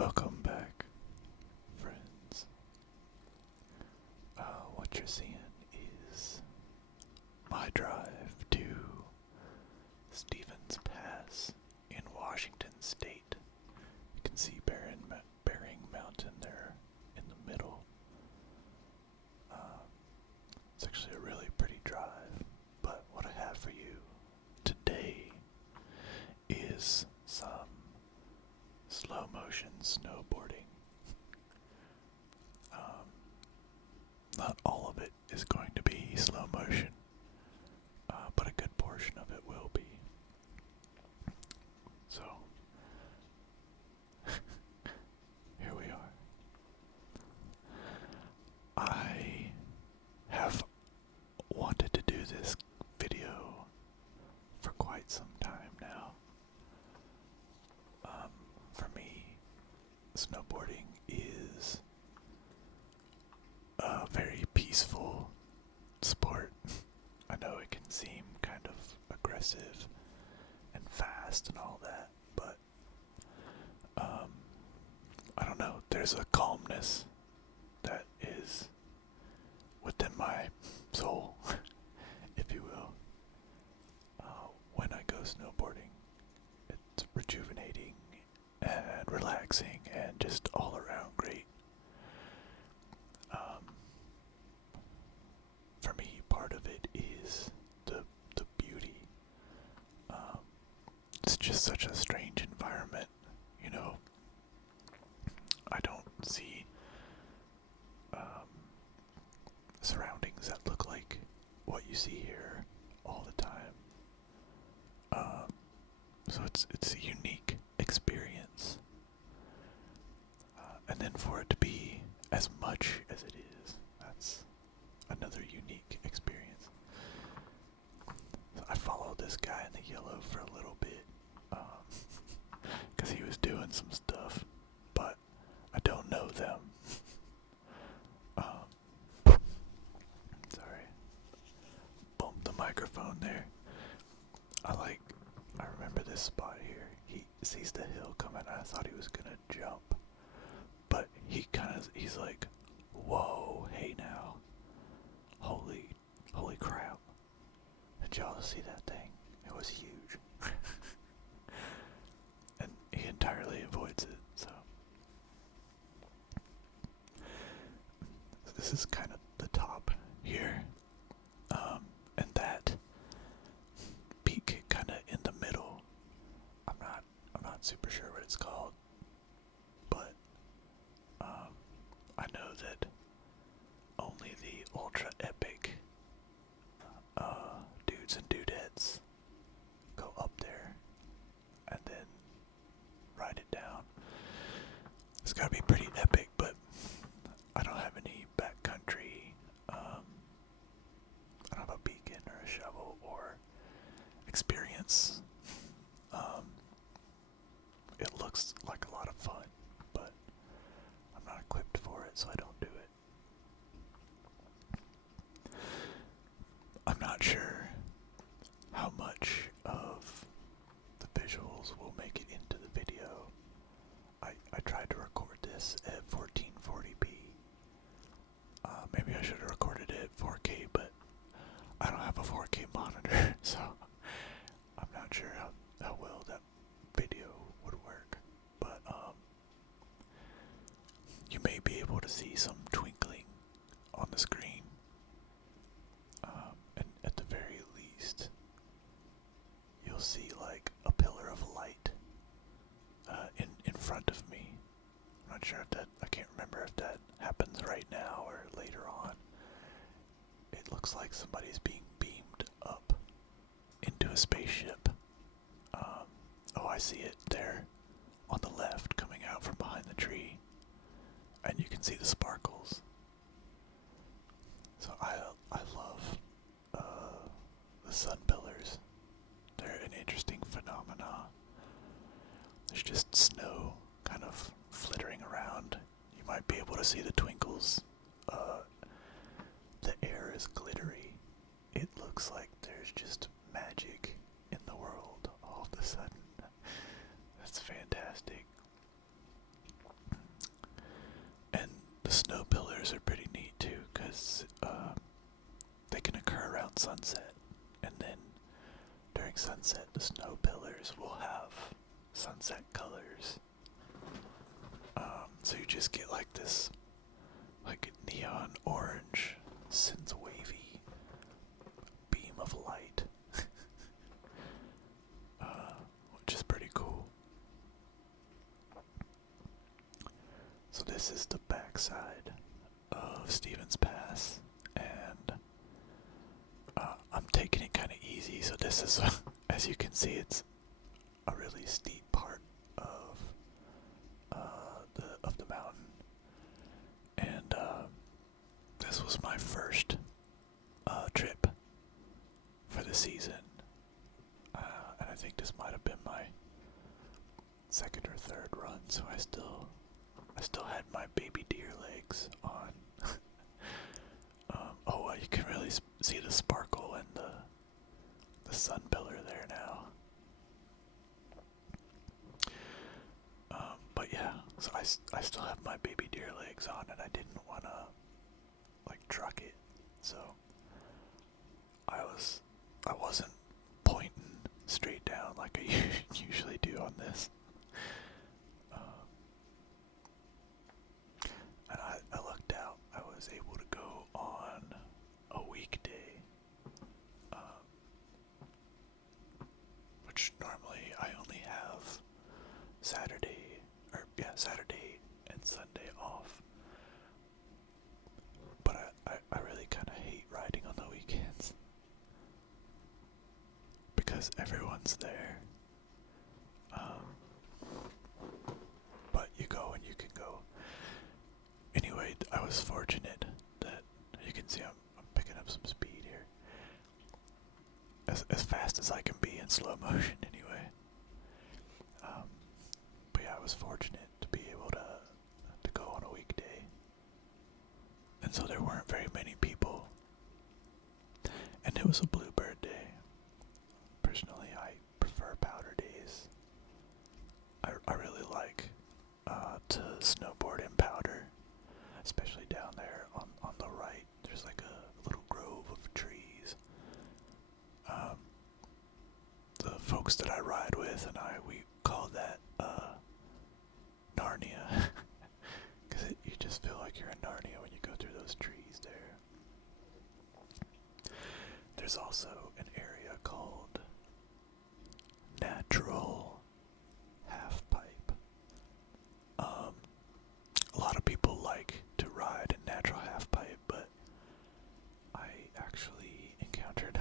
Welcome back, friends. What you're seeing is my drive to Stevens Pass in Washington State. You can see Bering Mountain there in the middle. It's actually a really pretty drive, but what I have for you today is some slow motion snowboarding. Not all of it is going to be slow motion, but a good portion of it will be. So, here we are. I have wanted to do this video for quite some time now. For me, snowboarding is a very peaceful sport. I know it can seem kind of aggressive and fast and all that, but I don't know, there's a calmness that is within my soul, if you will. When I go snowboarding, it's rejuvenating and relaxing and just all around great. For me, part of it is the beauty. It's just such a strange environment, you know. I don't see surroundings that look like what you see here all the time. So it's a unique experience. And then for it to be as much as it is, that's another unique experience. So I followed this guy in the yellow for a little bit, because he was doing some stuff, but I don't know them. Sorry. Bumped the microphone there. I remember this spot here. He sees the hill coming. I thought he was gonna jump, but he's like, whoa, hey now. Holy crap. Did y'all see that thing? It was huge. And he entirely avoids it, so. This is kind of the top here. And that peak kind of in the middle. I'm not super sure what it's called, but I know that only the ultra epic dudes and dudettes go up there and then ride it down. It's gotta be pretty epic, but I don't have any backcountry. I don't have a beacon or a shovel or experience. It looks like a lot of fun, but I'm not equipped for it, so I don't do it. I'm not sure how much of the visuals will make it into the video. I tried to record this at 1440p. Maybe I should have recorded it at 4K, but I don't have a 4K monitor, so I'm not sure how well that video would work. But you may be able to see some twinkling on the screen, and at the very least, you'll see like a pillar of light in front of me. I'm not sure if that, I can't remember if that happens right now or later on. It looks like somebody's being beamed up into a spaceship. Oh, I see it there on the left coming out from behind the tree. And you can see the sparkles. So I love the sun pillars. They're an interesting phenomenon. There's just snow kind of flittering around. You might be able to see the twinkles. The air is glittery. It looks like there's just magic in the world all of a sudden. That's fantastic. pillars are pretty neat too, because they can occur around sunset, and then during sunset, the snow pillars will have sunset colors. So you just get like this, like neon orange, synth wavy beam of light, which is pretty cool. So this is the backside of Stevens Pass, and I'm taking it kind of easy. So this is, as you can see, it's a really steep part of the mountain, and this was my first trip for the season, and I think this might have been my second or third run. So I still had my baby deer legs on. You can really see the sparkle and the sun pillar there now. But yeah, so I still have my baby deer legs on, and I didn't want to like truck it, so I wasn't pointing straight down like I usually do on this. And I lucked out. I was able to go on a weekday, which normally I only have Saturday and Sunday off. But I really kind of hate riding on the weekends because everyone's there. But you go and you can go. Anyway, I was fortunate that, you can see I'm picking up some speed here. As fast as I can be in slow motion anyway. But yeah, I was fortunate to be able to go on a weekday. And so there weren't very many people. And it was a bluebird day. Personally, I prefer powder days. I really like to snowboard in powder. Especially down there on the right, there's like a little grove of trees. The folks that I ride with and we call that Narnia, because you just feel like you're in Narnia when you go through those trees there. There's also an area called Natural Half Pipe. A lot of people like to ride in natural half pipe, but I actually encountered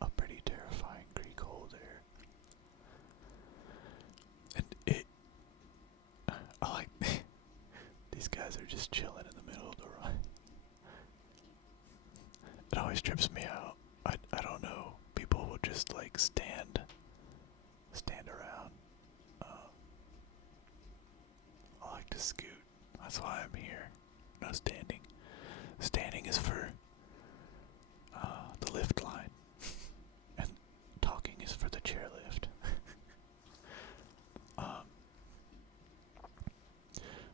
a pretty terrifying creek hole there. And I like, these guys are just chilling in the middle of the run. It always trips me out. I don't know, people will just like stand around. I like to scoot. That's why I'm here. No standing. Standing is for the lift line, and talking is for the chairlift.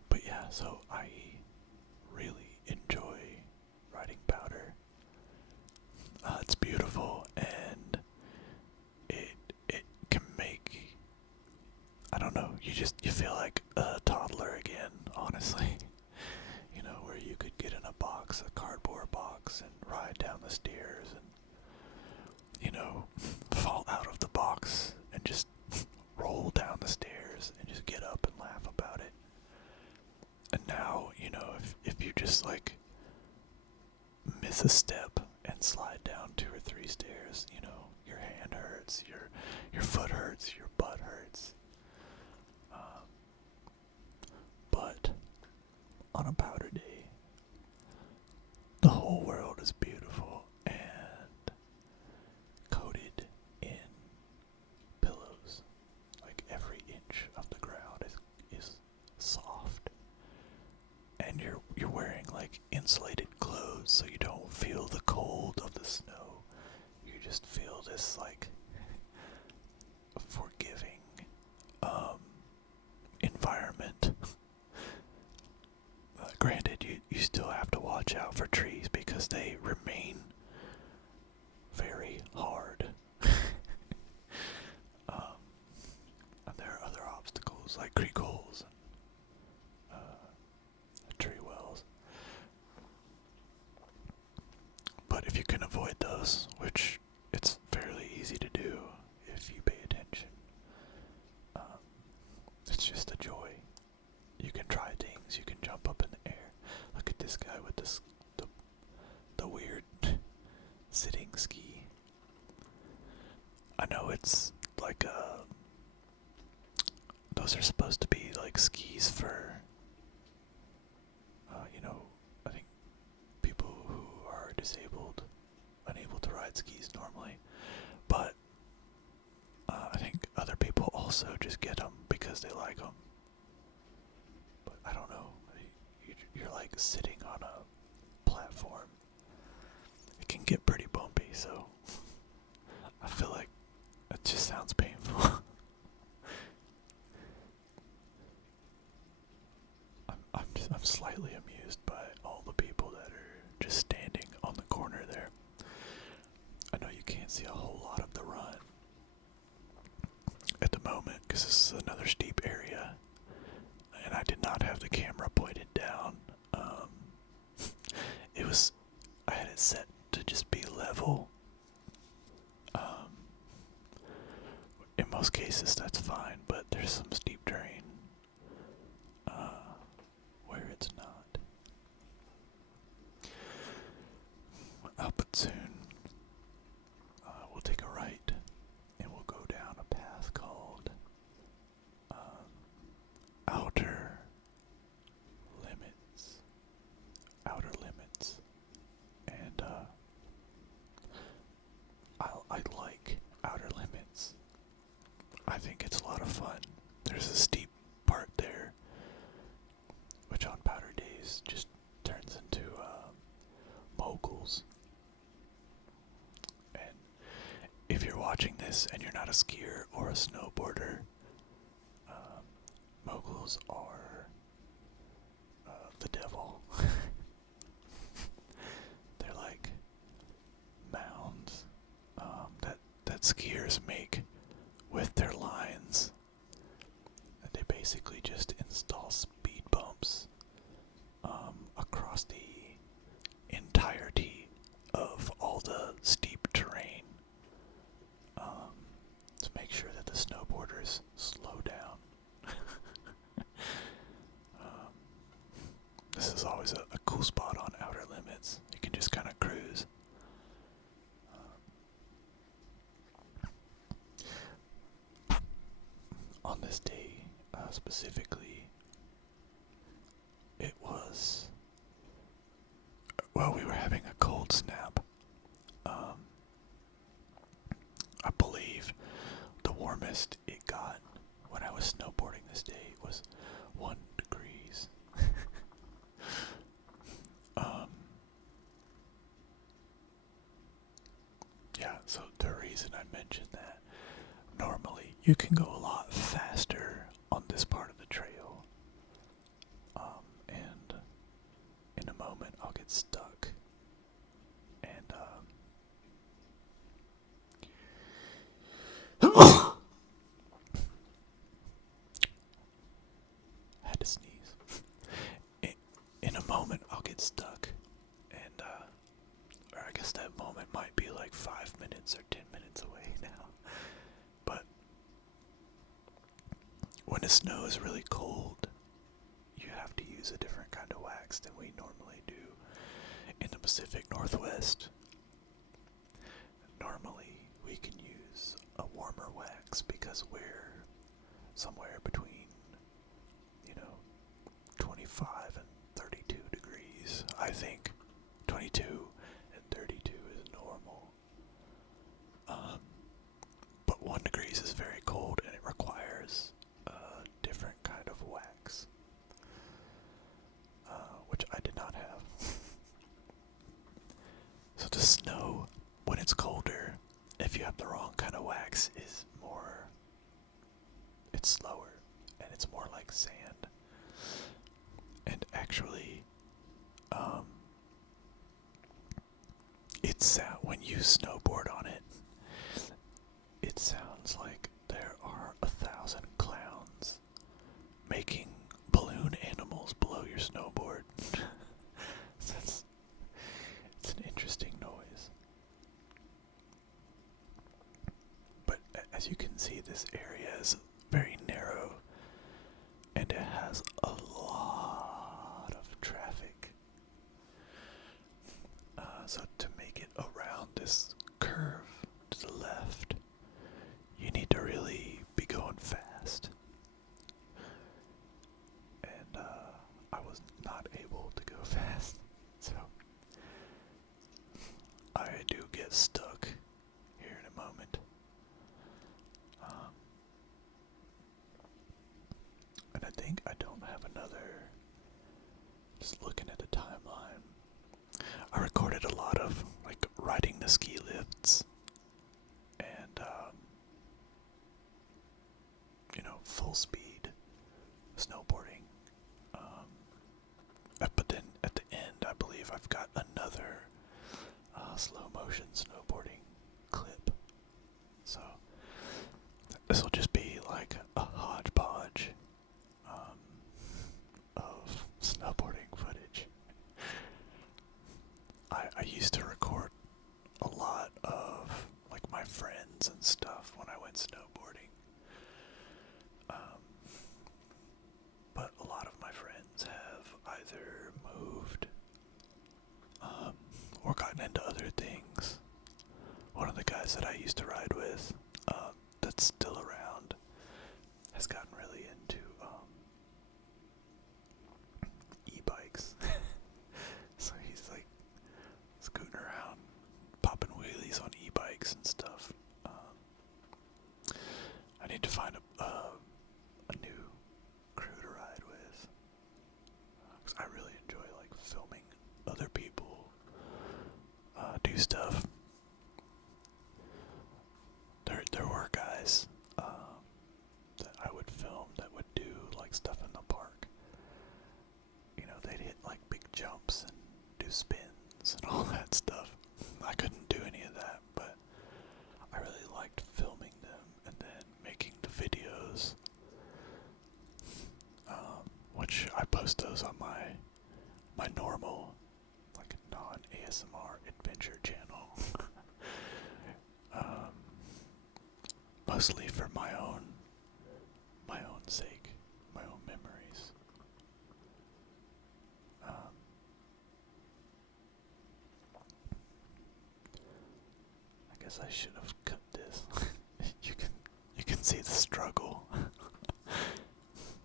But yeah, so I really enjoy riding powder. It's beautiful, and it can make, I don't know, you feel like a toddler again, honestly. You know, where you could get in a cardboard box, and ride down the stairs, and, you know, fall out of the box and just roll down the stairs and just get up and laugh about it. And now, you know, if you just like miss a step and slide down 2 or 3 stairs, you know, your hand hurts, your foot hurts, your butt hurts. But on a powder day, the whole world is beautiful and coated in pillows. Like every inch of the ground is soft, and you're wearing like insulated clothes, so you don't feel the cold of the snow. You just feel this like forgiving environment. Granted, you still have to watch out for trees because they remain very hard. And there are other obstacles like creek holes and tree wells. But if you can avoid those, which it's fairly easy to do if you pay attention, it's just a joy. You can try things, you can jump up in the air. Look at this guy with the weird sitting ski. I know it's like those are supposed to be like skis for, I think people who are disabled, unable to ride skis normally. But I think other people also just get them because they like them. But I don't know. You're like sitting on a platform. It can get pretty bumpy, so I feel like it just sounds painful. I'm slightly amused by all the people that are just standing on the corner there. I know you can't see a whole lot of the run at the moment because this is another steep area, and I did not have the camera pointed down. I had it set to just be level. In most cases that's fine, but there's some steep terrain where it's not. But soon we'll take a right and we'll go down a path called Outer Limits. Outer Limits. And I like Outer Limits. I think it's a lot of fun. There's a steep part there, which on powder days just turns into moguls. And if you're watching this and you're not a skier or a snowboarder, moguls are the devil. They're like mounds that skiers make with their lines. And they basically just install speed bumps across the entirety of all the steep terrain to make sure that the snowboarders slow down. This is always a cool spot on Outer Limits. You can just kind of cruise. On this day, specifically, it was, well, we were having a cold snap. I believe the warmest it got when I was snowboarding this day was 1 degrees. Yeah, so the reason I mentioned that, normally you can go a lot faster on this part of the trail. And in a moment I'll get stuck. And had to sneeze. In a moment I'll get stuck. And or I guess that moment might be like 5 minutes or 10 minutes away now. But when the snow is really cold, you have to use a different kind of wax than we normally do in the Pacific Northwest. Normally, we can use a warmer wax because we're somewhere between, 25 and 32 degrees. I think 22 and 32 is normal. But 1 degrees is very cold and it requires a different kind of wax, which I did not have. So the snow, when it's colder, if you have the wrong kind of wax, it's slower and it's more like sand. And actually, snowboard on it, it sounds like there are 1,000 clowns making balloon animals blow your snowboard. So it's an interesting noise. But as you can see, this area is very narrow and it has a lot of traffic. So to make it around this curve to the left, you need to really be going fast. And I was not able to go fast, so I do get stuck here in a moment. And I think I don't have another, just looking at the timeline, I recorded a lot of like riding the ski lifts and full speed snowboarding. But then at the end, I believe I've got another slow motion snowboarding clip. So this will just be like a hodgepodge of snowboarding footage. I used to record a lot of like my friends and stuff when I went snowboarding. But a lot of my friends have either moved or gotten into other things. One of the guys that I used to ride with, that's still around, has gotten really into e-bikes. So he's like scooting around, popping wheelies on e-bikes and stuff. I need to find a new crew to ride with. 'Cause I really enjoy like filming other people do stuff. There were guys that I would film that would do like stuff in the park. They'd hit like big jumps and do spins and all that stuff. I couldn't do any of that, but I really liked filming them and then making the videos, which I post those on my normal, like non-ASMR adventure channel. Mostly for my own sake, my own memories. I guess I should have cut this. you can see the struggle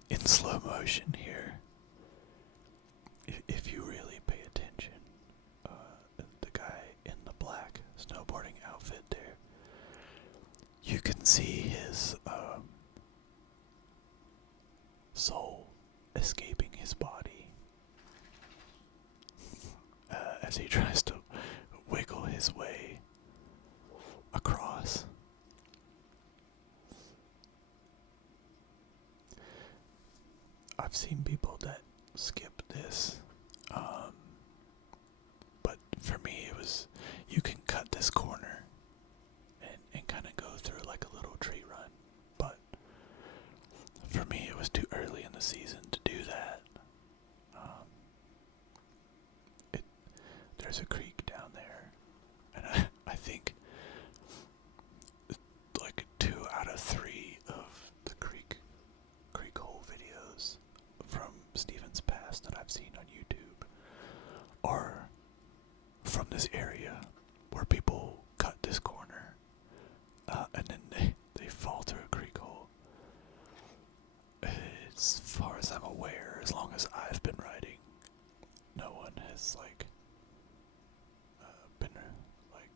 in slow motion here. If you really pay attention, the guy in the black snowboarding outfit there, you can see his soul escaping his body as he tries to wiggle his way across. I've seen people that skip this, but for me it was, you can cut this corner and kind of go through like a little tree run, but for me it was too early in the season to do that. There's a creek down there, and I think like 2 out of 3 of the creek hole videos from Steven's Pass that I've seen on YouTube are from this area where people cut this corner and then they fall through a creek hole. As far as I'm aware, as long as I've been riding, no one has like been like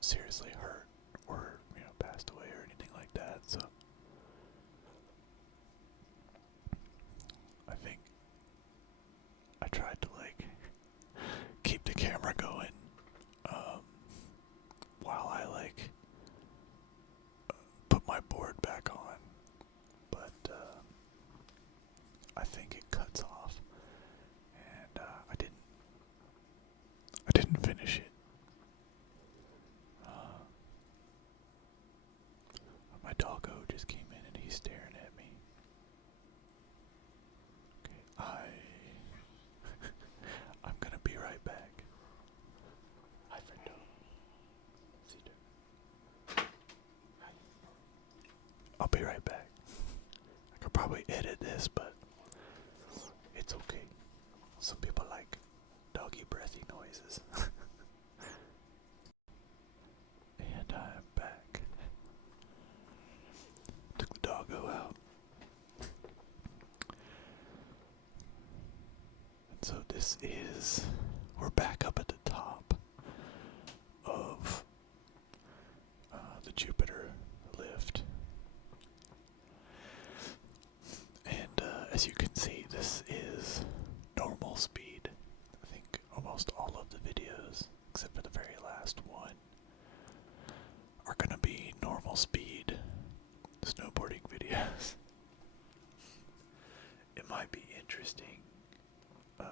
seriously hurt or passed away or anything like that. So I think I tried to like keep the camera going while I like put my board back on, but I think it cuts off, and I didn't finish it. this, but it's okay. Some people like doggy breathy noises. And I'm back. Took the doggo out. And so this is, we're back up at the top of the Jupiter lift. And as you can see, this is normal speed. I think almost all of the videos, except for the very last one, are gonna be normal speed snowboarding videos. It might be interesting, I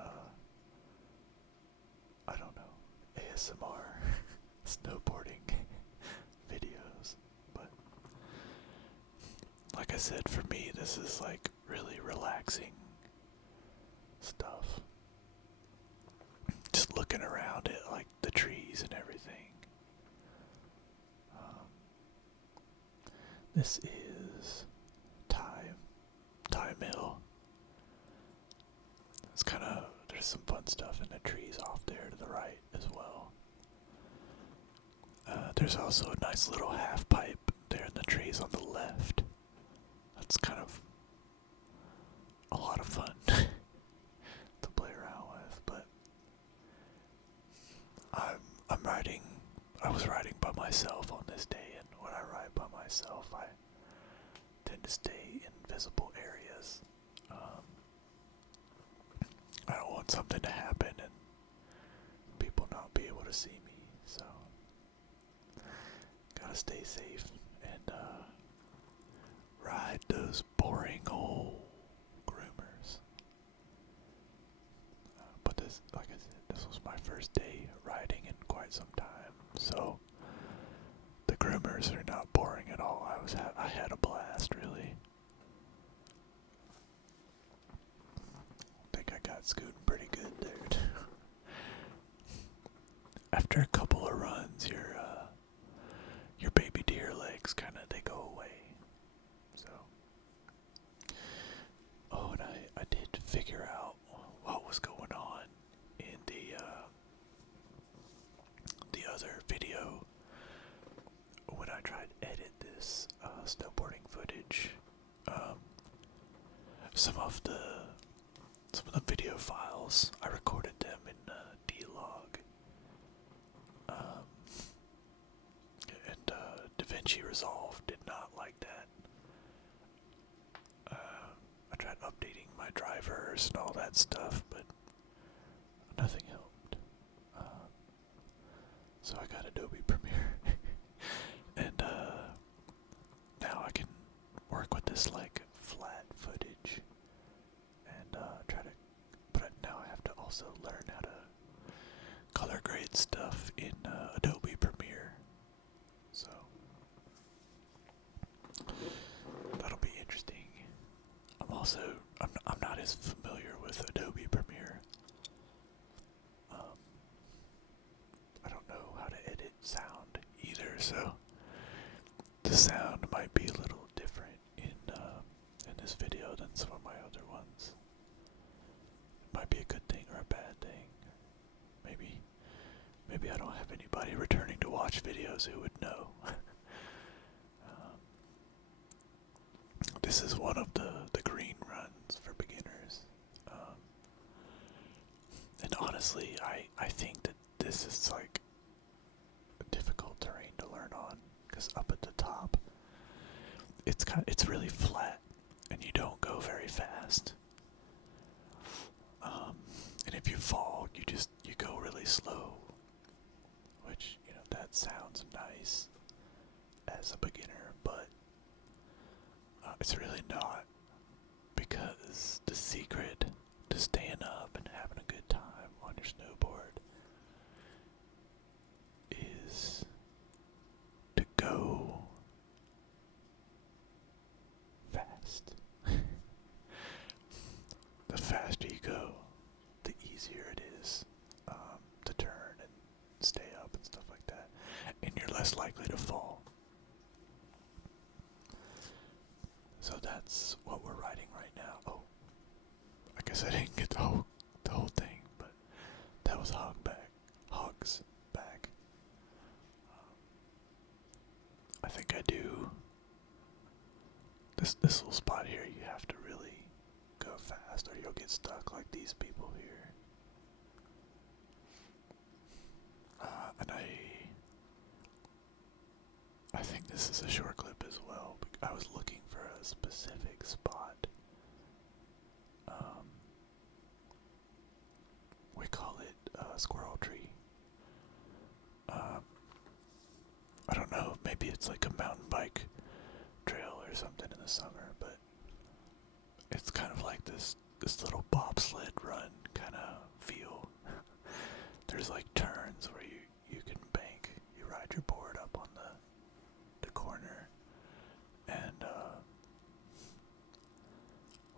don't know, ASMR snowboarding videos, but like I said, for me this is like really relaxing stuff. Just looking around at like the trees and everything. This is Thai Mill. It's kind of, there's some fun stuff in the trees off there to the right as well. There's also a nice little half pipe there in the trees on the left. That's kind of a lot of fun to play around with, but I was riding by myself on this day, and when I ride by myself, I tend to stay in visible areas. I don't want something to happen and people not be able to see me, so gotta stay safe and ride those boring old groomers. But this, like I said, this was my first day riding in quite some time, so the groomers are not boring at all. I had a blast, really. I think I got scooting pretty good there too. After a couple of runs, your baby deer legs they go away. So, oh, and I did figure out what was going on in the other video when I tried to edit this snowboarding footage. Some of the video files, I recorded them in D-Log, and DaVinci Resolve did not like that. I tried updating my drivers and all that stuff, but nothing helped. So I got Adobe Premiere, and now I can work with this like flat footage and try to, but now I have to also learn how to color grade stuff in Adobe Premiere. So that'll be interesting. I'm not as familiar with Adobe Premiere. I don't know how to edit sound either, so the sound might be a little different in this video than some of my other ones. It might be a good thing or a bad thing. Maybe I don't have anybody returning to watch videos who would know. This is one of the green runs for beginners. And honestly, I think that this is like a difficult terrain to learn on, because up at the top, it's really flat, and you don't go very fast. And if you fall, you go really slow, which, that sounds nice as a beginner, but it's really not, because the secret to staying up and having a good time on your snowboard is to go fast. The faster you go, the easier it is to turn and stay up and stuff like that, and you're less likely to fall. So that's guess I didn't get the whole thing, but that was Hog's back. I think I do. This little spot here, you have to really go fast, or you'll get stuck like these people here. And I think this is a short clip as well. I was looking for a specific spot. We call it Squirrel Tree. I don't know, maybe it's like a mountain bike trail or something in the summer, but it's kind of like this little bobsled run kind of feel. There's like turns where you can bank, you ride your board up on the corner, and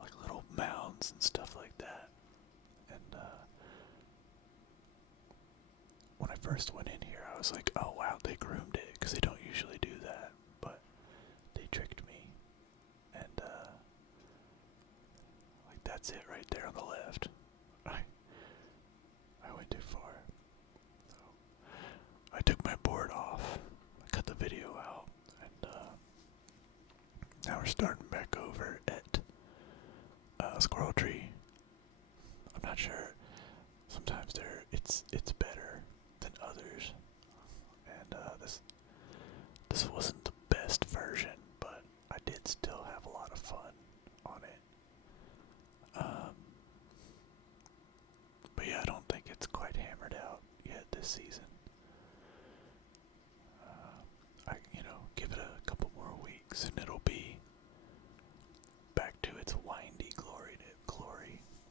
like little mounds and stuff like that. And when I first went in here, I was like, oh wow, they groomed it, because they don't usually do that, but they tricked me. And like that's it right there on the left. I went too far. So I took my board off, I cut the video out, and now we're starting back over at Squirrel Tree. I'm not sure. Sometimes it's better than others, and this wasn't the best version, but I did still have a lot of fun on it. But yeah, I don't think it's quite hammered out yet this season. Give it a couple more weeks and it'll be back to its windy glory.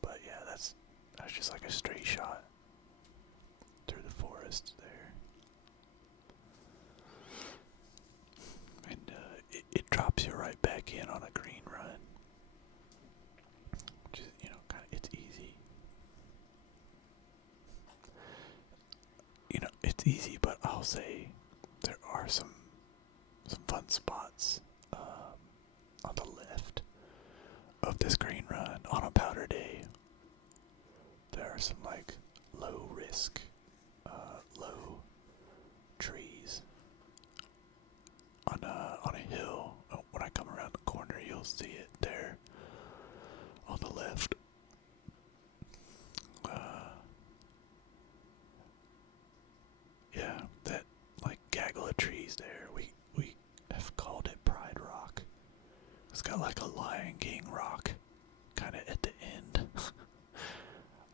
But yeah, that's just like a straight shot through the forest there. And it drops you right back in on a green run. Which is, it's easy. It's easy, but I'll say there are some fun spots on the left of this green run on a powder day. There are some like low risk, low trees on a hill. When I come around the corner, you'll see it there on the left. Yeah, that like gaggle of trees there. We have called it Pride Rock. It's got like a Lion King rock kind of at the end.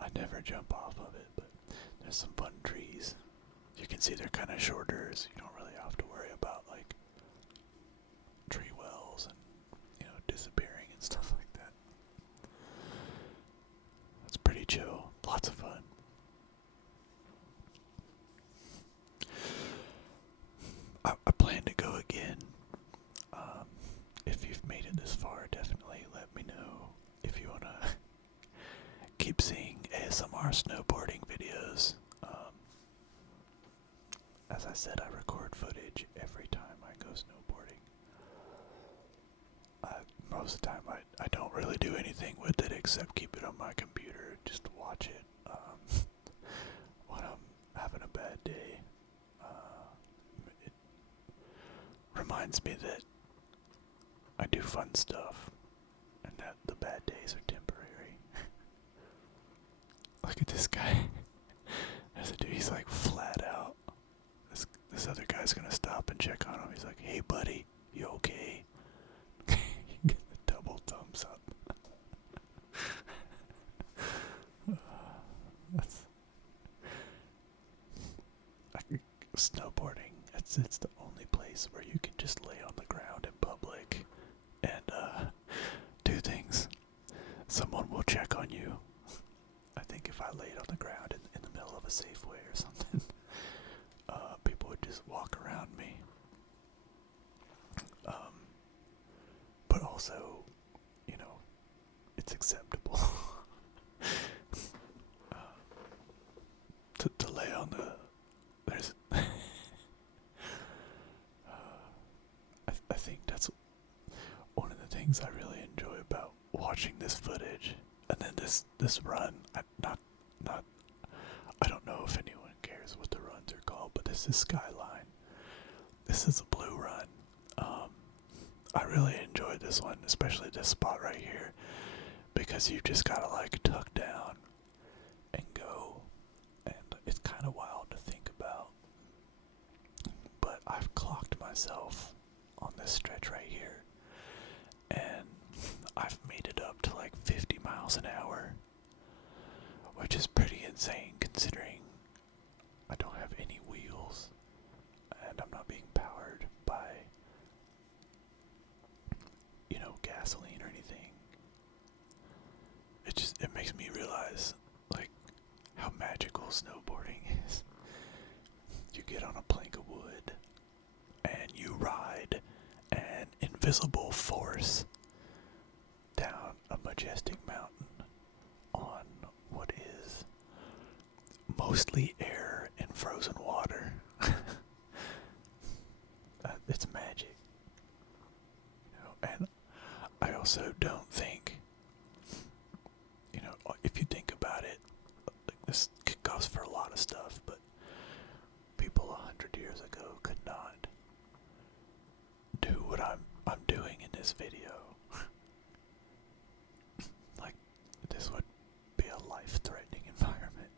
I never jump off of it, but there's some fun trees. You can see they're kind of shorter, so you don't really have to worry about like tree wells and disappearing and stuff like that. It's pretty chill, lots of fun. I plan to go again. If you've made it this far, definitely let me know if you want to keep seeing ASMR snowboarding videos. As I said, I record footage every time I go snowboarding. Most of the time I don't really do anything with it except keep it on my computer just to watch it when I'm having a bad day. It reminds me that I do fun stuff and that the bad days are temporary. Look at this guy. There's a dude, he's like flat out. This other guy's gonna stop and check on him. He's like, hey buddy, you okay? You get the double thumbs up. Snowboarding, it's the only place where you can just lay on the ground in public and do things. Someone will check on you. I think if I laid on the ground in the middle of a Safeway or something, people would just walk around me. But also, it's acceptable to lay on there's I think that's one of the things I really enjoy about watching this footage, and then this run, not I don't know if anyone cares what the runs are called, but this is Skyline. This is a blue run. I really enjoyed this one, especially this spot right here, because you've just gotta like tuck down and go, and it's kind of wild to think about. But I've clocked myself on this stretch right here, and I've made it up to like 50 miles an hour, which is pretty insane considering I don't have any wheels and I'm not being powered by, gasoline or anything. It makes me realize like how magical snowboarding is. You get on a plank of wood and you ride an invisible force down a majestic mountain on what is mostly air and frozen water. It's magic. And I also don't think, if you think about it, like this goes for a lot of stuff, but people 100 years ago could not do what I'm doing in this video. Like, this would be a life-threatening environment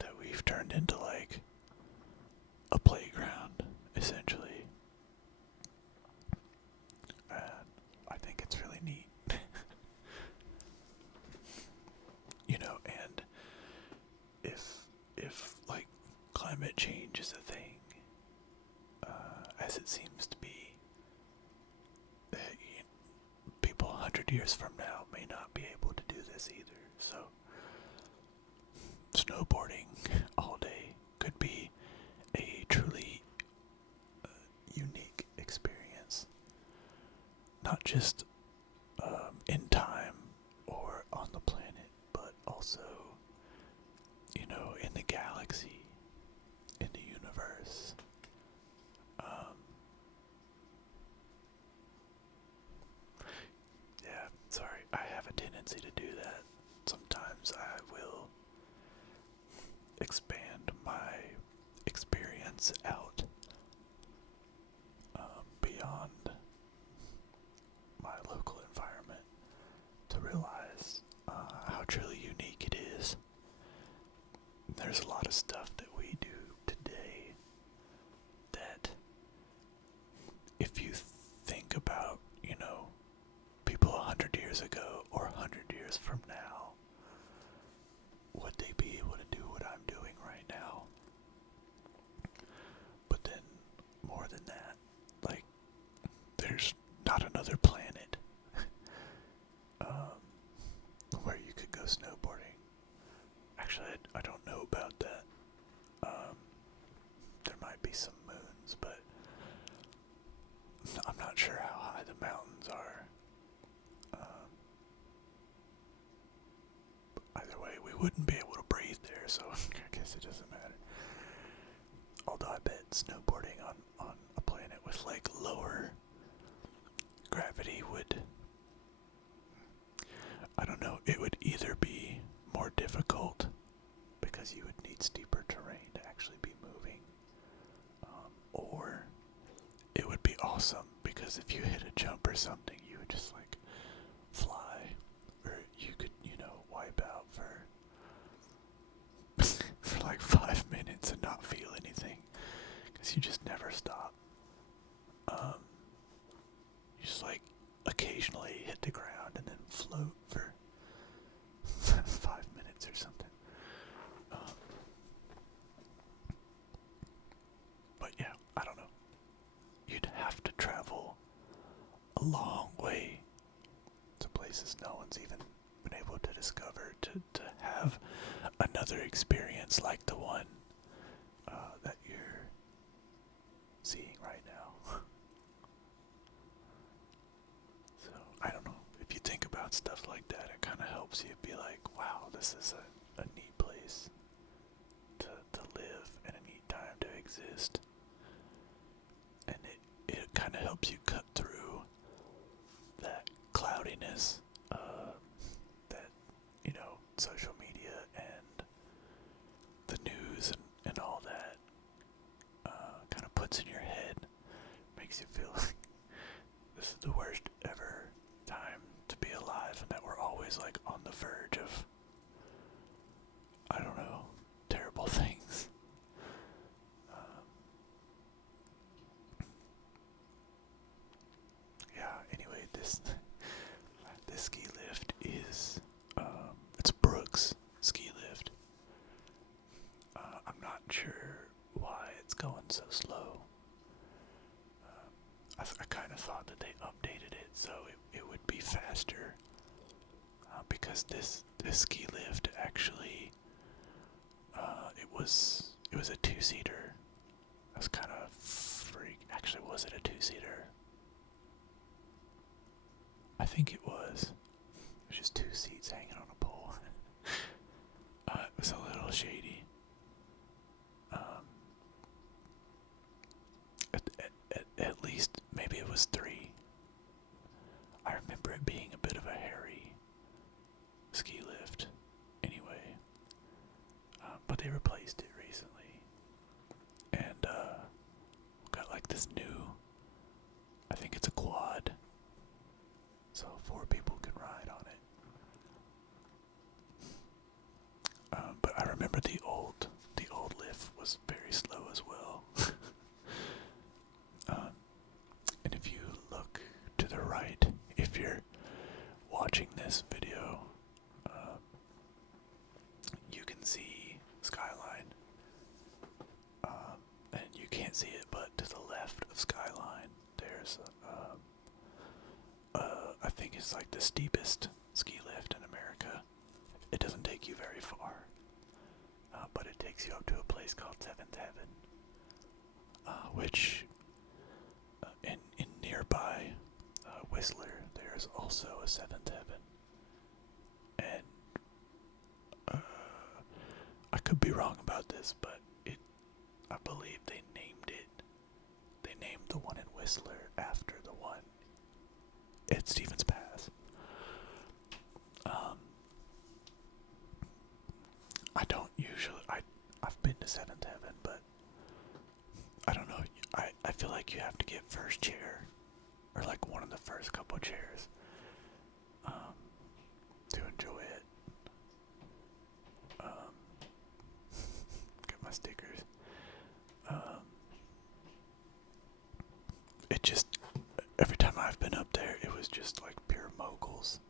that we've turned into like a playground, essentially. And I think it's really neat. And if like climate change is a thing, as it seems to be, people 100 years from now may not be able to do this either. So snowboarding all day could be a truly unique experience, not just in time or on the planet, but also, in the galaxy, in the universe. Yeah, sorry, I have a tendency to do that. Sometimes I will expand my experience out beyond my local environment to realize how truly unique it is. There's a lot of stuff that we do today that, if you think about, people 100 years ago or 100 years from now, would they be able to do what I'm doing right now? But then, more than that, like, there's not another planet where you could go snowboarding. Actually, I don't know about that. There might be some moons, but I'm not sure how high the mountains are. Either way, we wouldn't be able to breathe there, so I guess it doesn't matter. Although I bet snowboarding on a planet with like lower gravity would, I don't know, it would either be more difficult because you would need steeper terrain to actually be moving, or it would be awesome because if you hit a jump or something, you would just like fly, or you could, wipe out for like 5 minutes and not feel anything because you just never stop. You just like occasionally hit the ground and then float for 5 minutes or something. But yeah, I don't know. You'd have to travel a long way to places no one's even been able to discover to have another experience like the one that you're seeing right now. So, I don't know. If you think about stuff like that, it kind of helps you be like, wow, this is a neat place to live and a neat time to exist. And it kind of helps you cut through that cloudiness that, this ski lift actually, it was a two-seater. I was kind of freak. Actually, was it a two-seater? I think it was. It was just two seats hanging on a pole. It was a little shady. At least maybe it was three. I remember it being a bit of a hairy ski lift. Anyway, but they replaced it recently, and got like this new. I think it's a quad, so 4 people can ride on it. But I remember the old lift was very slow as well. And if you look to the right, if you're watching this video, you can see Skyline. And you can't see it, but to the left of Skyline, there's I think it's like the steepest ski lift in America. It doesn't take you very far, but it takes you up to a place called Seventh Heaven, which in nearby Whistler, there's also a Seventh Heaven, and I could be wrong about this, but I believe they named the one in Whistler after the one at Stevens Pass. I don't usually, I've been to Seventh Heaven, but I don't know, I feel like you have to get first chair, or like one of the first couple chairs, to enjoy it. Get my stickers. It just, every time I've been up there, it was just like pure moguls.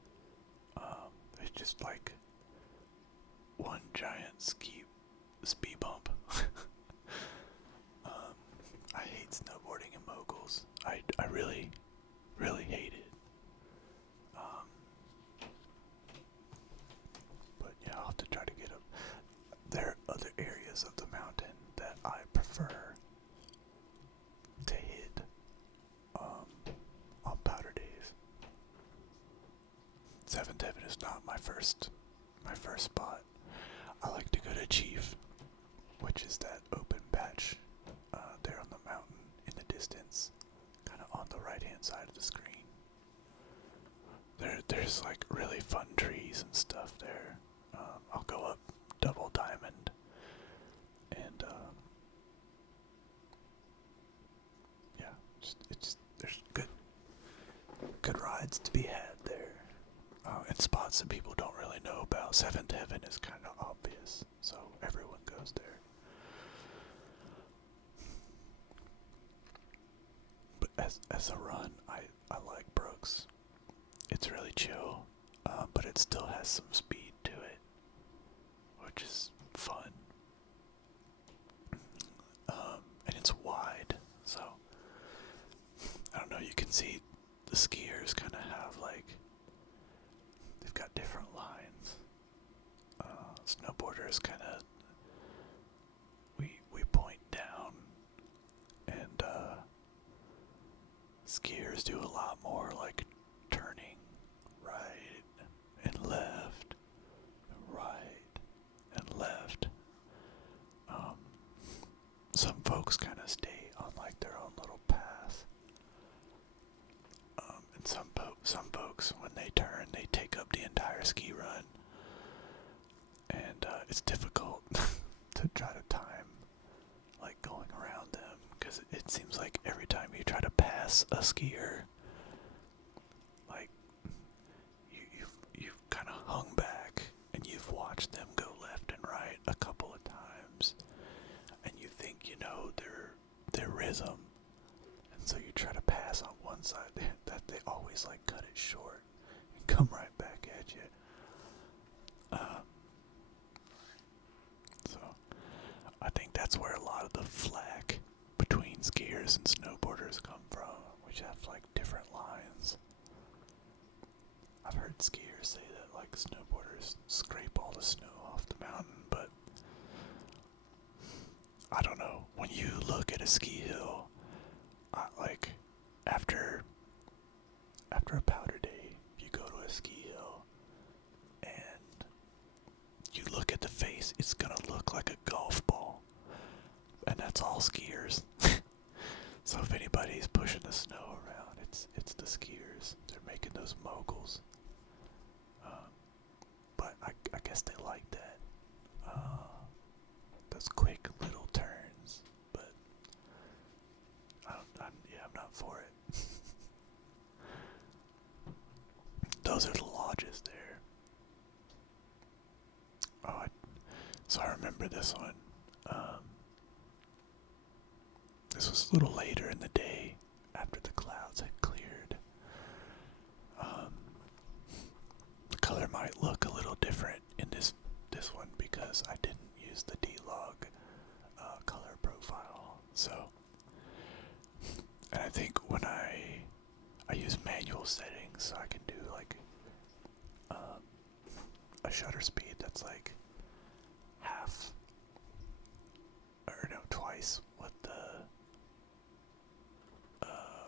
It's just like one giant speed bump. I hate snowboarding in moguls. I really, really hate it. But yeah, I'll have to try to get up. There are other areas of the mountain that I prefer to hit on powder days. Seventh Heaven is not my first spot. I like to go to Chief, which is that open patch there on the mountain in the distance, kind of on the right-hand side of the screen. There's like really fun trees and stuff there. I'll go up Double Diamond, and yeah, there's good rides to be had there, and spots that people don't really know about. Seventh Heaven is kind of obvious, so everyone goes there. But as a run, I like Brooks. It's really chill, but it still has some speed to it, which is fun. And it's wide, so I don't know, you can see the skiers kind of have like, they've got different lines. Snowboarders kind of, we point down, and skiers do a lot more like turning right and left, right and left. Some folks kind of stay on like their own little path, and some folks, when they turn, they take up the entire ski run, and it's difficult to try to time like going around them, because it seems like every time you try to pass a skier, like you've kind of hung back and you've watched them go left and right a couple of times, and you think you know their rhythm, and so you try to pass on one side, that they always like cut it short and come right back at you. So I think that's where a lot of the flack between skiers and snowboarders come from, which have like different lines. I've heard skiers say that like snowboarders scrape all the snow off the mountain, but I don't know. When you look at a ski hill, like after a powder day, if you go to a ski hill and you look at the face, it's gonna look like a golf ball, and that's all skiers. So if anybody's pushing the snow around, it's the skiers. They're making those moguls. But I guess they like that. Those quick little turns. But I'm not for it. Those are the lodges there. So I remember this one. This was a little later in the day, after the clouds had cleared. The color might look a little different in this one because I didn't use the D-Log color profile. So, and I think when I use manual settings, so I can do like a shutter speed that's like half, or no, twice what the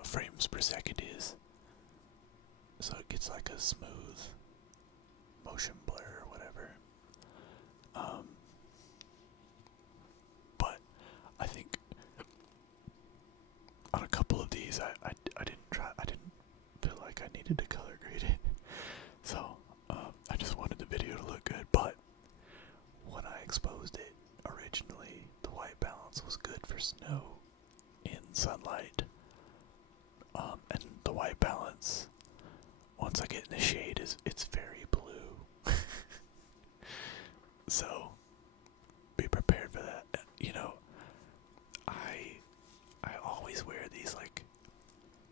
frames per second is, so it gets like a smooth motion blur or whatever. But I think on a couple of these I didn't feel like I needed to color grade it, so I just wanted the video to look good. But when I exposed it originally, the white balance was good for snow in sunlight. And the white balance, once I get in the shade, it's very blue. So be prepared for that. You know, I always wear these like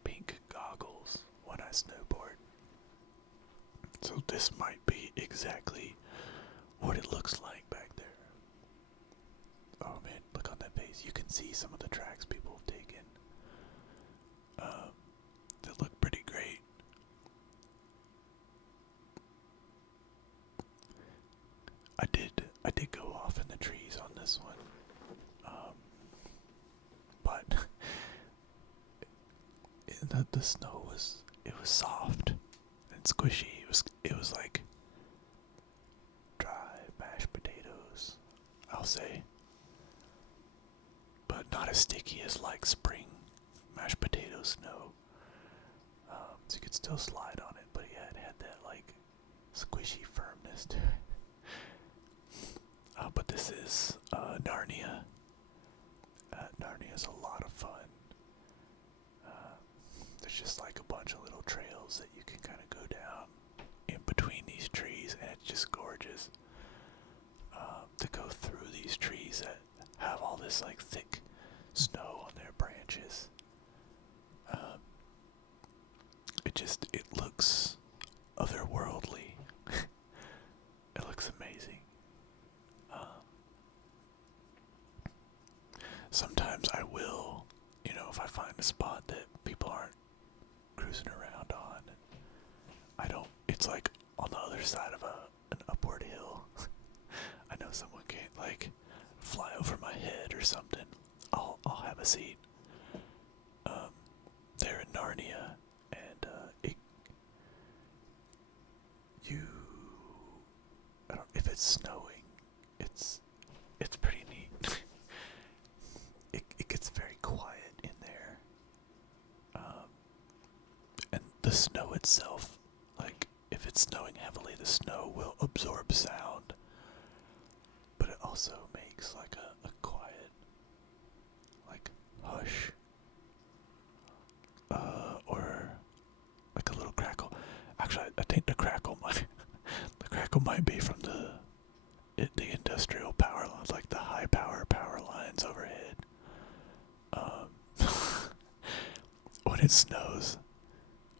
pink goggles when I snowboard. So this might be exactly what it looks like back there. Oh man, look on that face. You can see some of the tracks people have taken. That look pretty great. I did go off in the trees on this one, but the snow was soft and squishy. It was like dry mashed potatoes, I'll say, but not as sticky as like spring mashed potato snow. So you could still slide on it, but yeah, it had that like squishy firmness to it. But this is Narnia. Narnia is a lot of fun. There's just like a bunch of little trails that you can kind of go down in between these trees, and it's just gorgeous to go through these trees that have all this like thick snow on their branches. It looks otherworldly. It looks amazing. Sometimes I will, if I find a spot that people aren't cruising around on, it's like on the other side of an upward hill. I know someone can't like fly over my head or something. I'll have a seat. They're in Narnia, and if it's snowing, it's pretty neat. It gets very quiet in there, and the snow itself, like if it's snowing heavily, the snow will absorb sound, but it also makes like a quiet, like hush, or like a little crackle. Actually, I think the crackle might be from the industrial power lines, like the high power lines overhead. When it snows,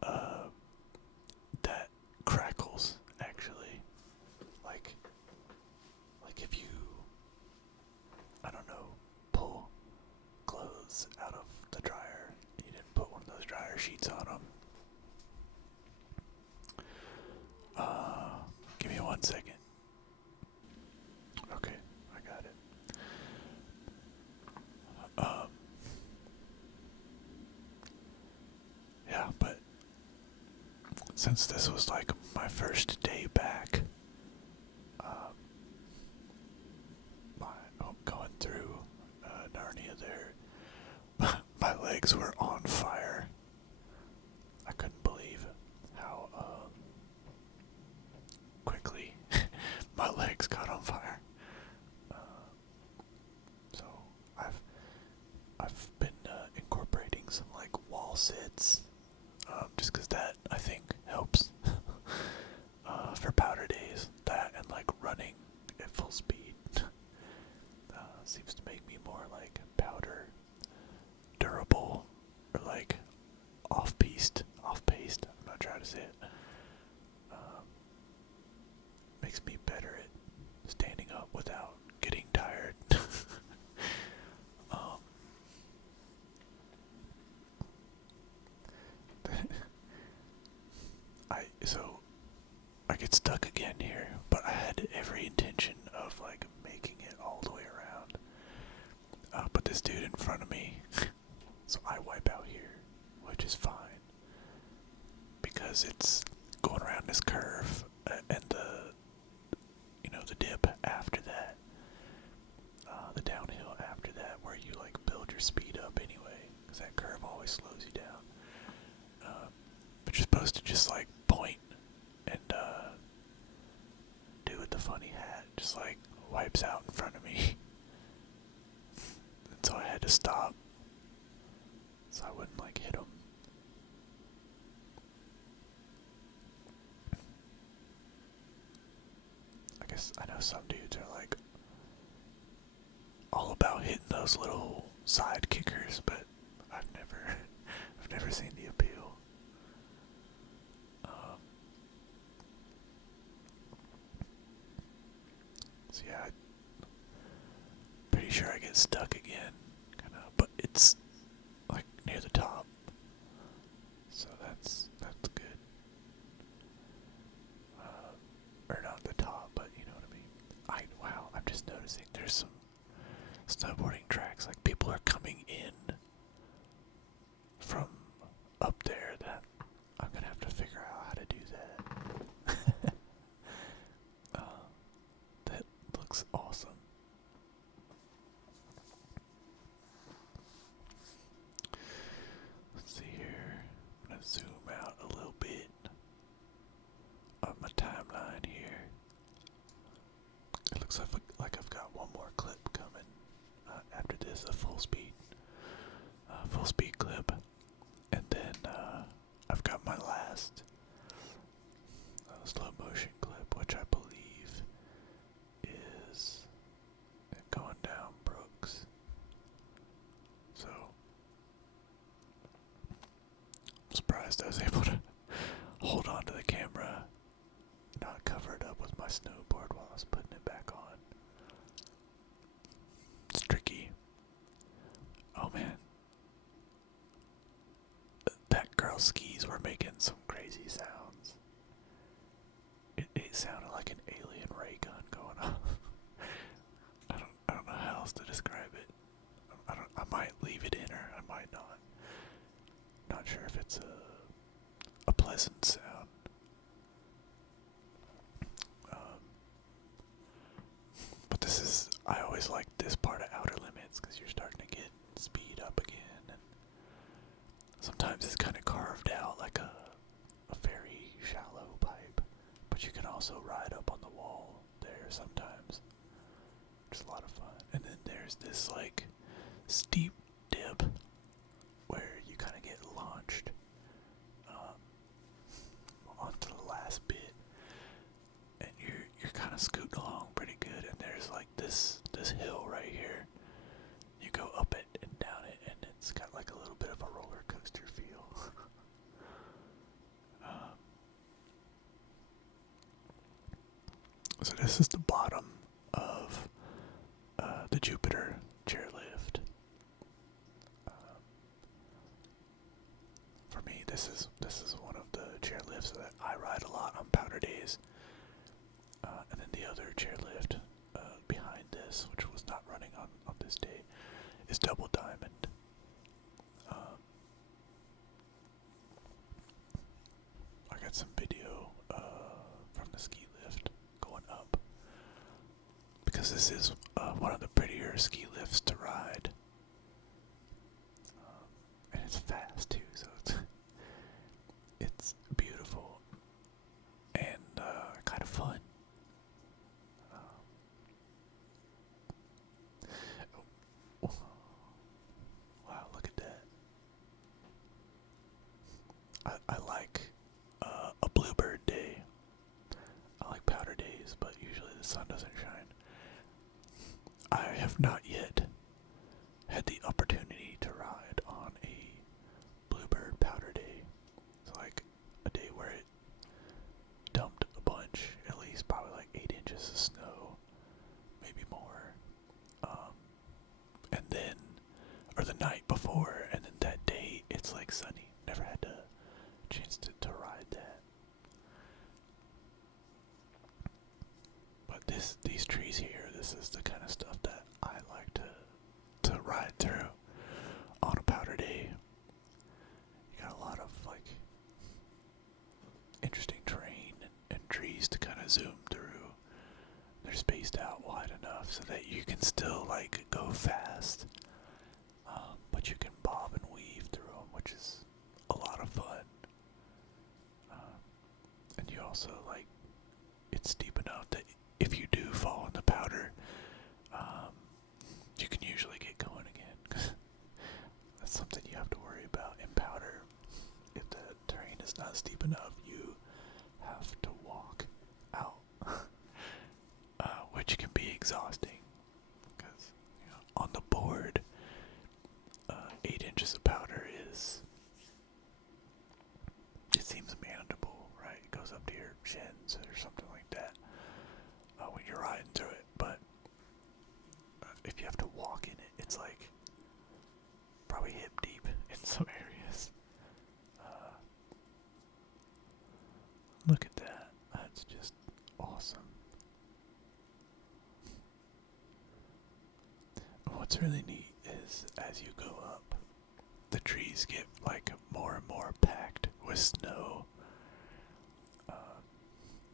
that crackles actually. Like if you, I don't know, pull clothes out of the dryer, and you didn't put one of those dryer sheets on them. since this was like my first day back, my going through Narnia there, my legs were on fire. I couldn't believe how quickly my legs got on fire. So I've been incorporating some like wall sits, just 'cause that I think helps for powder days. That and like running at full speed seems to make me more like powder durable, or like off-paced. I'm not trying to say it. Makes me better at standing up without getting tired. um, I get stuck again here, but I had every intention of like making it all the way around. But this dude in front of me, so I wipe out here, which is fine because it's going around this curve and the dip after that, the downhill after that, where you like build your speed up anyway, because that curve always slows you down. But you're supposed to just like point and do what the funny hat just like wipes out in front of me. And so I had to stop so I wouldn't like hit him. I guess I know some dudes are like all about hitting those little side kickers, but I've never seen the appeal. So yeah, pretty sure I get stuck again, kinda, but it's like near the top, so that's good. Or not the top, but you know what I mean. Wow, I'm just noticing there's some snowboarding tracks, like people are coming in from up there. That I'm gonna have to figure out how to do that. That looks awesome. Let's see here. I'm gonna zoom out a little bit on my timeline here. It looks like I've got one more clip coming after this, a full speed clip, and then I've got my last slow motion clip, which I believe is going down Brooks. So I'm surprised I was able to hold on to the camera, not cover it up with my snowboard while I was putting it back on. It's tricky. Oh man. That girl's skis were making some crazy sounds. It sounded like an alien ray gun going off. I don't know how else to describe it. I might leave it in, or I might not. Not sure if it's a pleasant sound. But I always like this part of Outer Limits because you're starting to get speed up again, and sometimes it's kind of carved out like a very shallow pipe, but you can also ride up on the wall there sometimes. It's a lot of fun. And then there's this like steep dip where you kind of get launched onto the last bit, and you're kind of scooting along pretty good. And there's like this hill right here. You go up it and down it, and it's got like a little bit of a roller coaster feel. So this is the bottom of the Jupiter chairlift. For me, this is one of the chairlifts that I ride a lot on powder days. And then the other chairlift behind this, which was not running on this day, is Double Diamond. I got some videos because this is one of the prettier ski lifts to ride. And it's fast too, so it's beautiful and kind of fun. Wow, look at that. I like a bluebird day. I like powder days, but usually the sun doesn't shine. I have not yet had the opportunity to ride on a bluebird powder day. It's like a day where it dumped a bunch, at least probably like 8 inches of snow, maybe more. And then, or the night before, and then that day it's like sunny. Never had a chance to ride that. But these trees here, this is the kind of stuff that I like to ride through on a powder day. You got a lot of like interesting terrain and trees to kind of zoom through. They're spaced out wide enough so that you can still like go fast, but you can bob and weave through them, which is a lot of fun. And you also like, it's steep enough that if you do fall in the powder, you can usually get going again. That's something you have to worry about in powder. If the terrain is not steep enough, you have to walk out, which can be exhausting. Because on the board, 8 inches of powder is, it seems manageable, right? It goes up to your shins or something like that when you're riding through it. But if you have to walk in it, it's like probably hip deep in some areas. Look at that. That's just awesome. What's really neat is as you go up, the trees get like more and more packed with snow.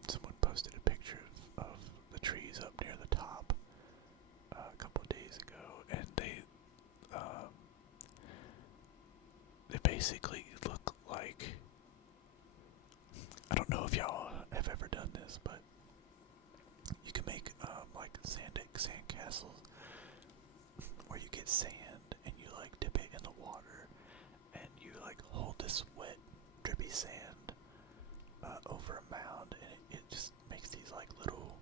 Someone posted a picture of the trees up near the top a couple of days ago, and they basically look like, I don't know if y'all have ever done this, but you can make like sand castles where you get sand and you like dip it in the water and you like hold this wet drippy sand over a mound, and it just makes these like little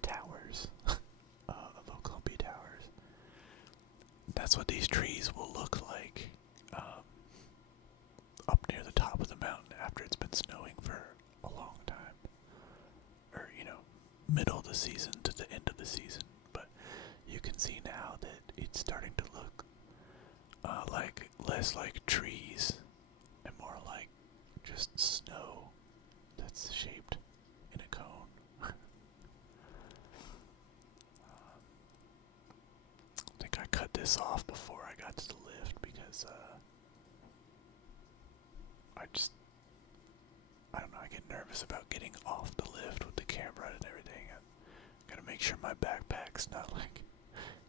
towers, little clumpy towers. That's what these trees will look like up near the top of the mountain after it's been snowing for a long time, or middle of the season to the end of the season. But you can see now that it's starting to look like less like trees and more like just snow that's shaped in a cone. I think I cut this off before I got to the lift because I don't know, I get nervous about getting off the lift with the camera and everything. I gotta make sure my backpack's not like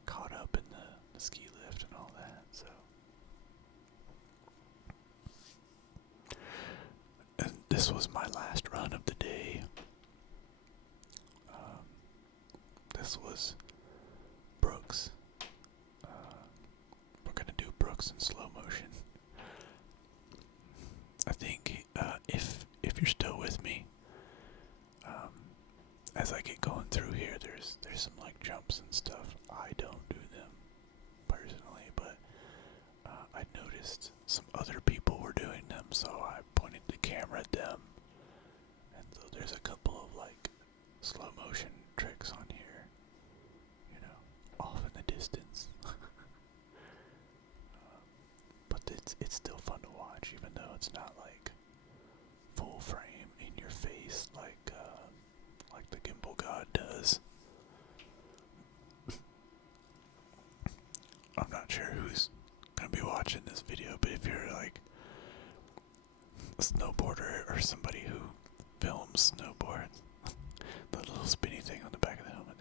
caught up in the ski lift and all that, so. And this was my last run of the day. This was Brooks. We're gonna do Brooks in slow motion. I think if you're still with me, as I get going through here, there's some like jumps and stuff. I don't do them personally, but I noticed some other people were doing them, so I pointed the camera at them. And so there's a couple of like slow motion tricks on here, off in the distance. But it's still fun to watch, even though it's not like full frame in your face like the gimbal god does. I'm not sure who's gonna be watching this video, but if you're like a snowboarder or somebody who films snowboards, the little spinny thing on the back of the helmet,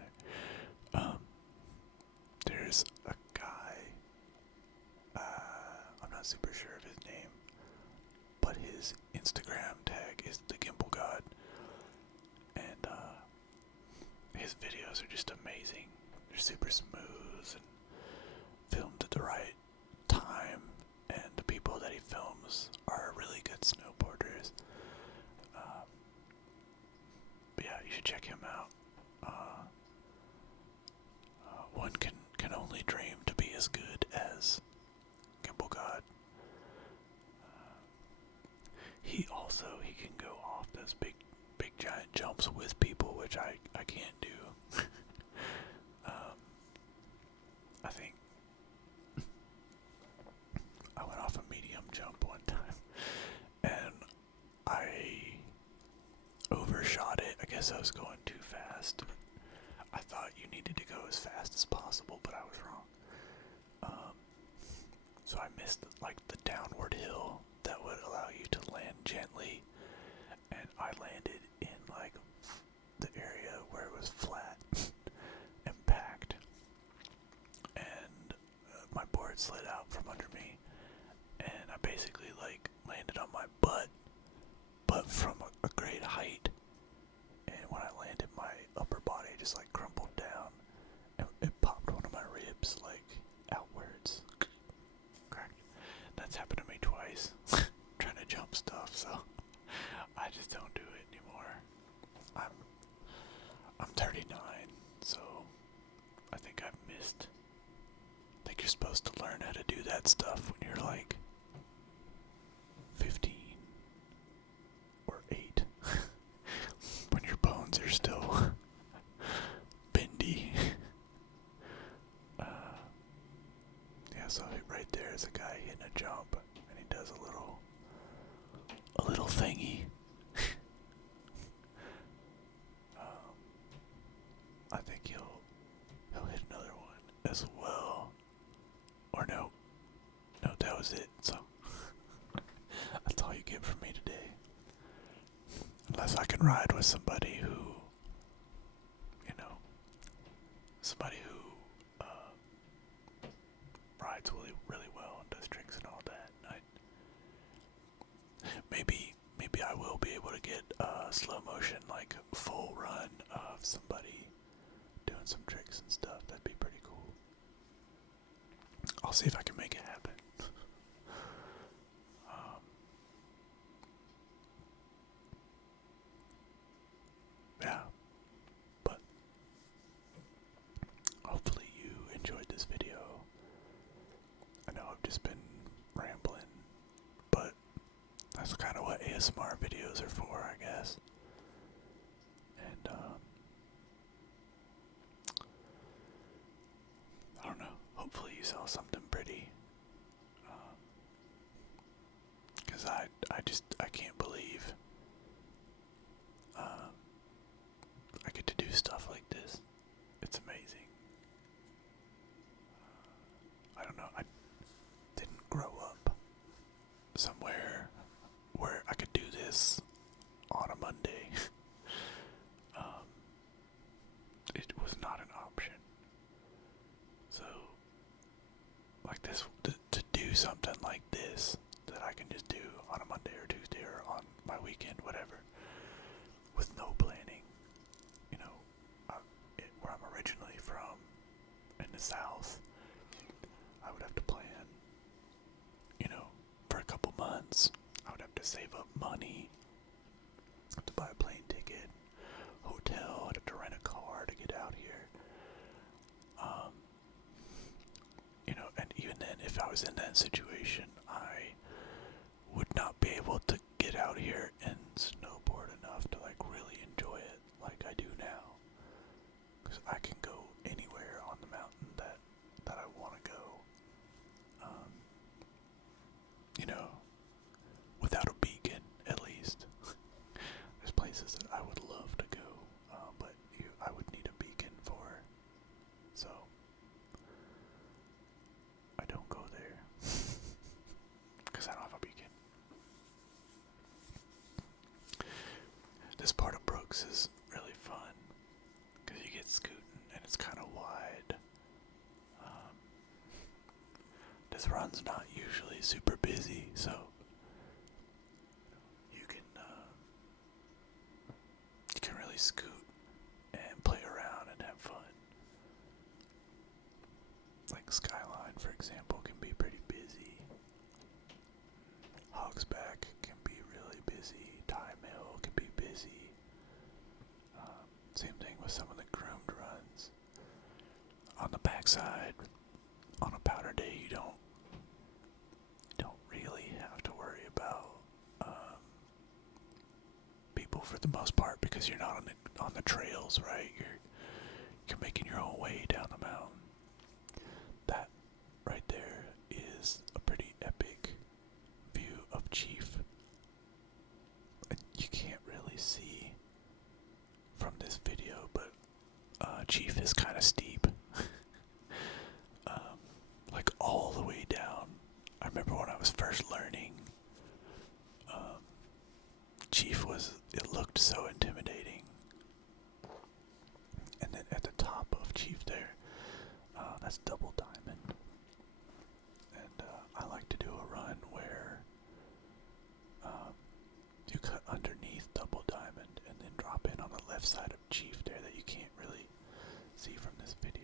super sure of his name, but his Instagram tag is the Gimbal God, and his videos are just amazing. They're super smooth and filmed at the right time, and the people that he films are really good snowboarders. But yeah, you should check him out. One can only dream to be as good as Gimbal God. He can go off those big giant jumps with people, which I can't do. I think I went off a medium jump one time, and I overshot it. I guess I was going too fast. I thought you needed to go as fast as possible, but I was wrong. So I missed like the downward hill that would allow you to land gently, and I landed in like the area where it was flat and packed, and my board slid out from under me, and I basically like landed on my butt, but from a great height. And when I landed, my upper body just like crumpled down, and it popped one of my ribs like outwards. Cracked. That's happened to me twice, trying to jump stuff. So I just don't do it anymore. I'm 39, so I think I've missed. I think you're supposed to learn how to do that stuff when you're like 15 or 8. When your bones are still bendy. Yeah, so right there is a guy hitting a jump, and he does a little thingy. I think he'll hit another one as well. Or no, that was it. So that's all you get from me today. Unless I can ride with somebody who, somebody who rides really well and does tricks and all that. Maybe I will be able to get slow motion, like full run of somebody doing some tricks and stuff. That'd be pretty cool. I'll see if I can make it happen. Yeah, but hopefully you enjoyed this video. I know I've just been rambling, but that's kind of what ASMR videos are for, I guess. And I don't know, hopefully you saw something pretty. Because I can't believe I get to do stuff like this. It's amazing. I don't know, I didn't grow up somewhere where I could do this on a Monday. It was not an option. So, like this, to do something like this that I can just do on a Monday or Tuesday or on my weekend, whatever, with no planning. Where I'm originally from, in the South, I would have to plan, for a couple months. I would have to save up money to buy a plane ticket, hotel, I'd have to rent a car to get out here. And even then, if I was in that situation, I would not be able to get out here and snowboard enough to like really enjoy it like I do now. Because I can go anywhere on the mountain that I want to go. Without a beacon, at least. There's places that I would love to go, but I would need a beacon for. So, I don't go there. Because I don't have a beacon. This part of Brooks is really fun. Because you get scooting and it's kind of wide. this run's not usually super busy, so you can really scoot and play around and have fun. Like Skyline, for example, can be pretty busy. Hogsback can be really busy. Time Mill can be busy. Same thing with some of the groomed runs. On the backside, on a powder day, you don't really have to worry about people for the most part because you're not on the trails, right? You're making your own way down the mountain. That right there is a pretty epic view of Chief. You can't really see from this video, but Chief is kind of steep. Like all the way down. I remember when I was first learning, Chief it looked so intimidating. And then at the top of Chief there, that's Double Diamond. And I like to do a run where you cut underneath Double Diamond and then drop in on the left side of Chief there that you can't really see from this video.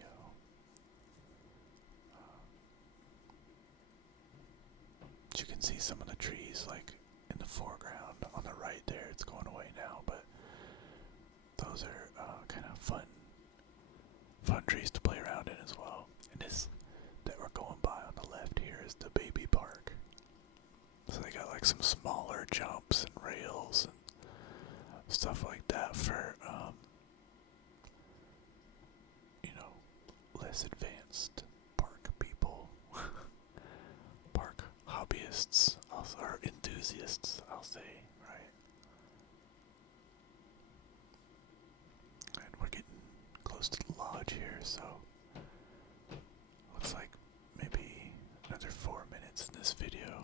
You can see some of the trees like in the foreground on the right there. It's going away now, but those are kind of fun trees to play around in as well. And this that we're going by on the left here is the baby park. So they got like some smaller jumps and rails and stuff like that for less advanced park people. Park hobbyists, also, or enthusiasts, I'll say, right? And we're getting close to the lodge here, so looks like maybe another 4 minutes in this video.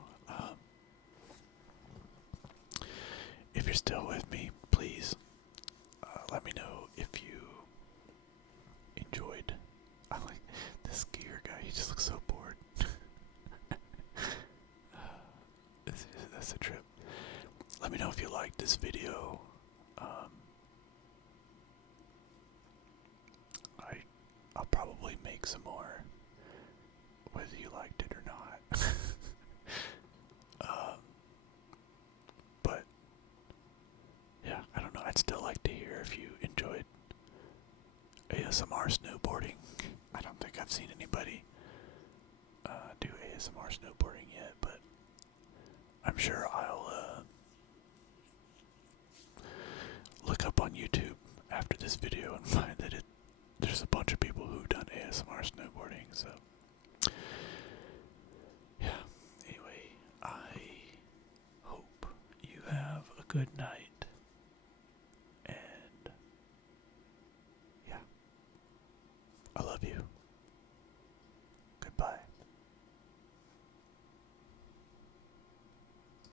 If you're still with me, please let me know if you enjoyed. I like this skier guy, he just looks so bored. That's a trip. Let me know if you liked this video. I'll probably make some more, whether you liked it or not. But yeah, I don't know. I'd still like to hear if you enjoyed ASMR snowboarding. I don't think I've seen anybody do ASMR snowboarding yet, but I'm sure I'll look up on YouTube after this video and find that there's a bunch of people who've done ASMR snowboarding, so yeah. Anyway, I hope you have a good night, and yeah, I love you.